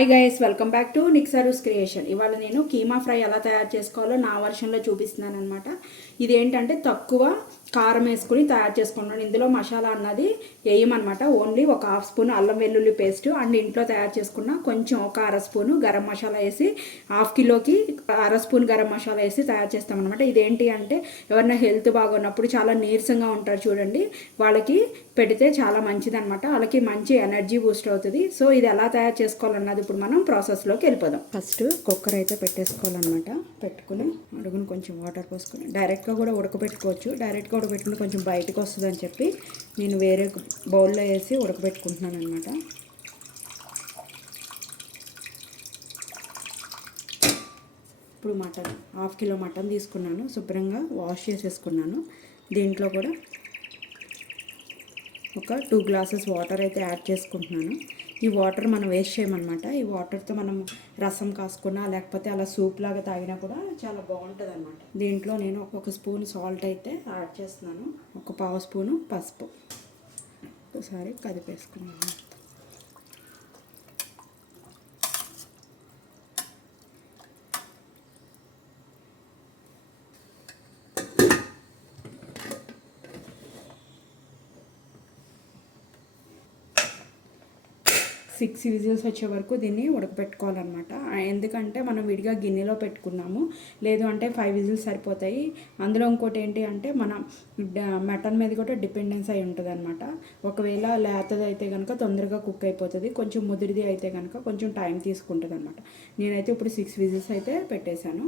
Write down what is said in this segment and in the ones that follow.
Hi guys, welcome back to నిక్సరూస్ creation. ఇవాళ నేను కీమా ఫ్రై ఎలా తయారు చేసుకోవాలో నా వర్షన్లో చూపిస్తున్నాను అనమాట. ఇదేంటంటే తక్కువ కారం వేసుకుని తయారు చేసుకున్నాను. ఇందులో మసాలా అన్నది వేయమన్నమాట. ఓన్లీ ఒక హాఫ్ స్పూన్ అల్లం వెల్లుల్లి పేస్ట్ అండ్ ఇంట్లో తయారు చేసుకున్న కొంచెం ఒక అర స్పూను గరం మసాలా వేసి హాఫ్ కిలోకి అర స్పూన్ గరం మసాలా వేసి తయారు చేస్తామన్నమాట. ఇదేంటి అంటే ఎవరైనా హెల్త్ బాగున్నప్పుడు చాలా నీరసంగా ఉంటారు చూడండి, వాళ్ళకి పెడితే చాలా మంచిదన్నమాట. వాళ్ళకి మంచి ఎనర్జీ బూస్ట్ అవుతుంది. సో ఇది ఎలా తయారు చేసుకోవాలన్నది ఇప్పుడు మనం ప్రాసెస్లోకి వెళ్ళిపోదాం. ఫస్ట్ కుక్కర్ అయితే పెట్టేసుకోవాలన్నమాట. పెట్టుకుని అడుగును కొంచెం వాటర్ పోసుకొని డైరెక్ట్గా కూడా ఉడకబెట్టుకోవచ్చు. డైరెక్ట్గా ఉడకబెట్టుకుని కొంచెం బయటకు వస్తుందని చెప్పి నేను వేరే బౌల్లో వేసి ఉడకబెట్టుకుంటున్నాను అనమాట. ఇప్పుడు మటన్ హాఫ్ కిలో మటన్ తీసుకున్నాను, శుభ్రంగా వాష్ చేసేసుకున్నాను. దీంట్లో కూడా ఒక 2 గ్లాసెస్ వాటర్ అయితే యాడ్ చేసుకుంటున్నాను. ఈ వాటర్ మనం వేస్ట్ చేయమన్నమాట. ఈ వాటర్తో మనం రసం కాసుకున్నా లేకపోతే అలా సూప్ లాగా తాగినా కూడా చాలా బాగుంటుంది అనమాట. దీంట్లో నేను ఒక స్పూన్ సాల్ట్ అయితే యాడ్ చేస్తున్నాను, ఒక పావు స్పూను పసుపు. ఒకసారి కదిపేసుకున్నాను. 6 విజిల్స్ వచ్చే వరకు దీన్ని ఉడకపెట్టుకోవాలన్నమాట. ఎందుకంటే మనం విడిగా గిన్నెలో పెట్టుకున్నాము, లేదు అంటే 5 విజిల్స్ సరిపోతాయి. అందులో ఇంకోటి ఏంటి అంటే మన మటన్ మీద కూడా డిపెండెన్స్ అయి ఉంటుంది అనమాట. ఒకవేళ లేతది అయితే కనుక తొందరగా కుక్ అయిపోతుంది, కొంచెం ముదిరిది అయితే కనుక కొంచెం టైం తీసుకుంటుంది అనమాట. నేనైతే ఇప్పుడు 6 విజిల్స్ అయితే పెట్టేశాను.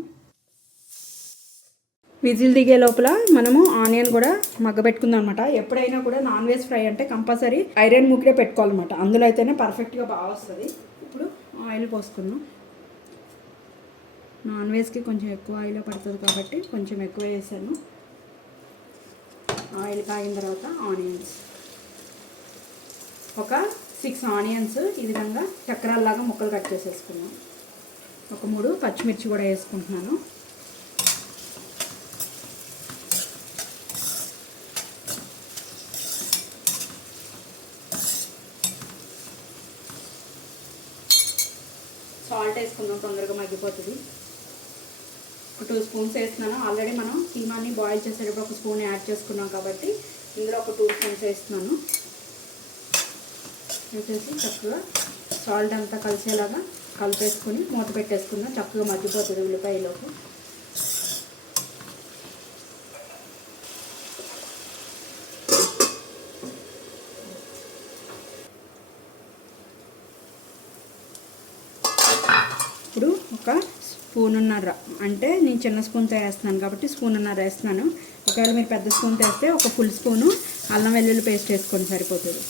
విజిల్ దిగే లోపల మనము ఆనియన్ కూడా మగ్గబెట్టుకుందాం అనమాట. ఎప్పుడైనా కూడా నాన్ వెజ్ ఫ్రై అంటే కంపల్సరీ ఐరన్ మూకిడే పెట్టుకోవాలన్నమాట. అందులో అయితేనే పర్ఫెక్ట్గా బాగా వస్తుంది. ఇప్పుడు ఆయిల్ పోసుకుందాం. నాన్ వెజ్కి కొంచెం ఎక్కువ ఆయిల్ పడుతుంది కాబట్టి కొంచెం ఎక్కువ వేసాను. ఆయిల్ కాగిన తర్వాత ఆనియన్స్, ఒక 6 ఆనియన్స్ ఈ విధంగా చక్రాల్లాగా ముక్కలు కట్ చేసేసుకున్నాం. ఒక 3 పచ్చిమిర్చి కూడా వేసుకుంటున్నాను. సాల్ట్ వేసుకుందాం, తొందరగా మగ్గిపోతుంది. ఒక 2 స్పూన్స్ వేస్తున్నాను. ఆల్రెడీ మనం కీమాని బాయిల్ చేసేటప్పుడు ఒక స్పూన్ యాడ్ చేసుకున్నాం కాబట్టి ఇందులో ఒక 2 స్పూన్స్ వేస్తున్నాను. వేసేసి చక్కగా సాల్ట్ అంతా కలిసేలాగా కలిపేసుకొని మూత పెట్టేసుకుందాం. చక్కగా మగ్గిపోతుంది ఉల్లిపాయలోకి. ఇప్పుడు ఒక స్పూన్నర, అంటే నేను చిన్న స్పూన్తో వేస్తున్నాను కాబట్టి స్పూన్నర వేస్తున్నాను. ఒకవేళ మీరు పెద్ద స్పూన్తో వేస్తే ఒక ఫుల్ స్పూను అల్లం వెల్లుల్లి పేస్ట్ వేసుకొని సరిపోతుంది.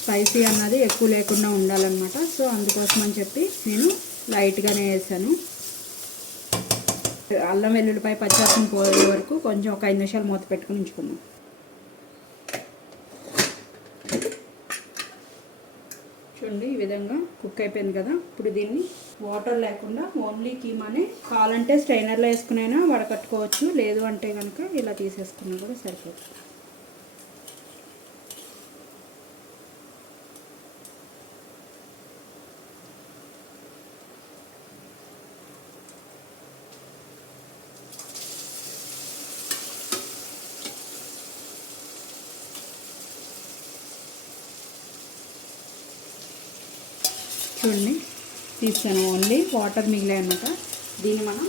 స్పైసీ అన్నది ఎక్కువ లేకుండా ఉండాలన్నమాట. సో అందుకోసం అని చెప్పి నేను లైట్గానే వేసాను. అల్లం వెల్లుల్లిపాయ పచ్చివాసన పోయే వరకు కొంచెం ఒక 5 నిమిషాలు మూత పెట్టుకుని ఉంచుకుందాం. చూడండి, ఈ విధంగా కుక్ అయిపోయింది కదా. ఇప్పుడు దీన్ని వాటర్ లేకుండా ఓన్లీ కీమానే కావాలంటే స్ట్రైనర్లో వేసుకునైనా వడకట్టుకోవచ్చు, లేదు అంటే కనుక ఇలా తీసేసుకున్నా కూడా సరిపోతుంది. చూడండి, తీసాను, ఓన్లీ వాటర్ మిగిలాయి అన్నమాట. దీన్ని మనం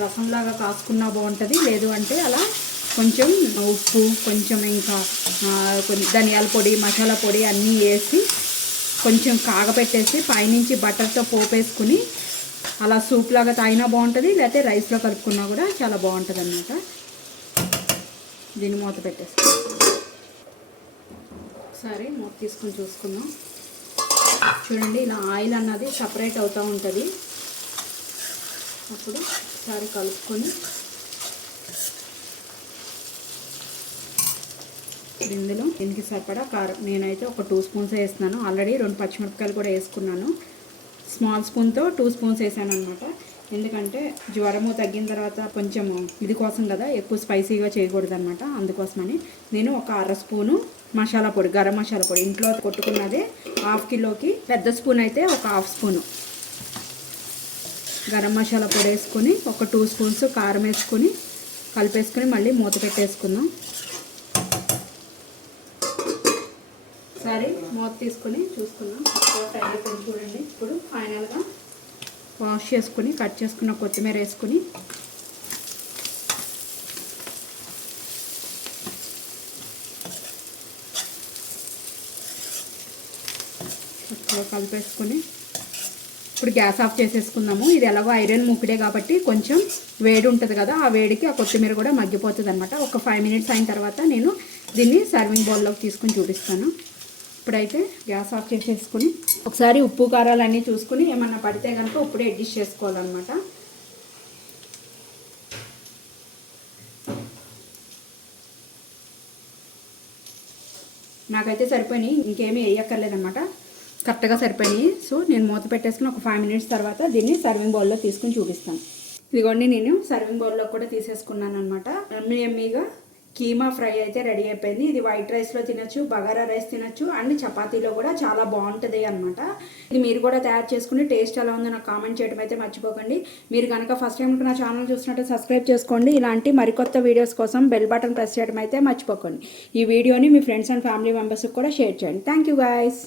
రసంలాగా కాసుకున్నా బాగుంటుంది, లేదు అంటే అలా కొంచెం ఉప్పు, కొంచెం ఇంకా కొంచెం ధనియాల పొడి, మసాలా పొడి అన్నీ వేసి కొంచెం కాగపెట్టేసి పైనుంచి బటర్తో పోపేసుకుని అలా సూప్ లాగా తాగినా బాగుంటుంది, లేకపోతే రైస్లో కలుపుకున్నా కూడా చాలా బాగుంటుంది అన్నమాట. దీన్ని మూత పెట్టేసుకుని ఒకసారి మూత తీసుకొని చూసుకుందాం. చూడండి, ఇలా ఆయిల్ అన్నది సపరేట్ అవుతూ ఉంటుంది. అప్పుడు ఒకసారి కలుపుకొని ఇందులో దీనికి సరిపడా కారం నేనైతే ఒక 2 స్పూన్స్ వేస్తున్నాను. ఆల్రెడీ 2 పచ్చిమిరపకాయలు కూడా వేసుకున్నాను. స్మాల్ స్పూన్తో 2 స్పూన్స్ వేసాను అనమాట. ఎందుకంటే జ్వరము తగ్గిన తర్వాత కొంచెం ఇది కోసం కదా, ఎక్కువ స్పైసీగా చేయకూడదు అనమాట. అందుకోసమని నేను ఒక 1/2 స్పూను మసాలా పొడి, గరం మసాలా పొడి ఇంట్లో కొట్టుకున్నదే 1/2 కిలోకి, పెద్ద స్పూన్ అయితే ఒక 1/2 స్పూను గరం మసాలా పొడి వేసుకొని, ఒక 2 స్పూన్స్ కారం వేసుకొని కలిపేసుకొని మళ్ళీ మూత పెట్టేసుకుందాం. సరే మూత తీసుకొని చూసుకుందాం. ఫ్రై అయిపోయింది చూడండి. ఇప్పుడు ఫైనల్గా వాష్ చేసుకుని కట్ చేసుకున్న కొత్తిమీర వేసుకుని కలిపేసుకొని ఇప్పుడు గ్యాస్ ఆఫ్ చేసేసుకుందాము. ఇది ఎలాగో ఐరన్ మూకుడే కాబట్టి కొంచెం వేడి ఉంటుంది కదా, ఆ వేడికి ఆ కొత్తిమీర కూడా మగ్గిపోతుంది అనమాట. ఒక 5 మినిట్స్ అయిన తర్వాత నేను దీన్ని సర్వింగ్ బౌల్లోకి తీసుకొని చూపిస్తాను. ఇప్పుడైతే గ్యాస్ ఆఫ్ చేసేసుకుని ఒకసారి ఉప్పు కారాలు అన్నీ చూసుకుని ఏమన్నా పడితే కనుక ఇప్పుడే అడ్జస్ట్ చేసుకోవాలన్నమాట. నాకైతే సరిపోయినాయి, ఇంకేమీ వేయక్కర్లేదన్నమాట, కరెక్ట్గా సరిపోయినాయి. సో నేను మూత పెట్టేసుకుని ఒక 5 మినిట్స్ తర్వాత దీన్ని సర్వింగ్ బౌల్లో తీసుకుని చూపిస్తాను. ఇదిగోండి నేను సర్వింగ్ బౌల్లో కూడా తీసేసుకున్నాను అనమాట. ఎమ్మీగా కీమా ఫ్రై అయితే రెడీ అయిపోయింది. ఇది వైట్ రైస్లో తినచ్చు, బగారా రైస్ తినచ్చు, అండ్ చపాతీలో కూడా చాలా బాగుంటుంది అనమాట. ఇది మీరు కూడా తయారు చేసుకుని టేస్ట్ ఎలా ఉందో నాకు కామెంట్ చేయడం అయితే మర్చిపోకండి. మీరు కనుక ఫస్ట్ టైం నా ఛానల్ చూసినట్టు సబ్స్క్రైబ్ చేసుకోండి. ఇలాంటి మరికొత్త వీడియోస్ కోసం బెల్ బటన్ ప్రెస్ చేయడం అయితే మర్చిపోకండి. ఈ వీడియోని మీ ఫ్రెండ్స్ అండ్ ఫ్యామిలీ మెంబర్స్కి కూడా షేర్ చేయండి. Thank you guys.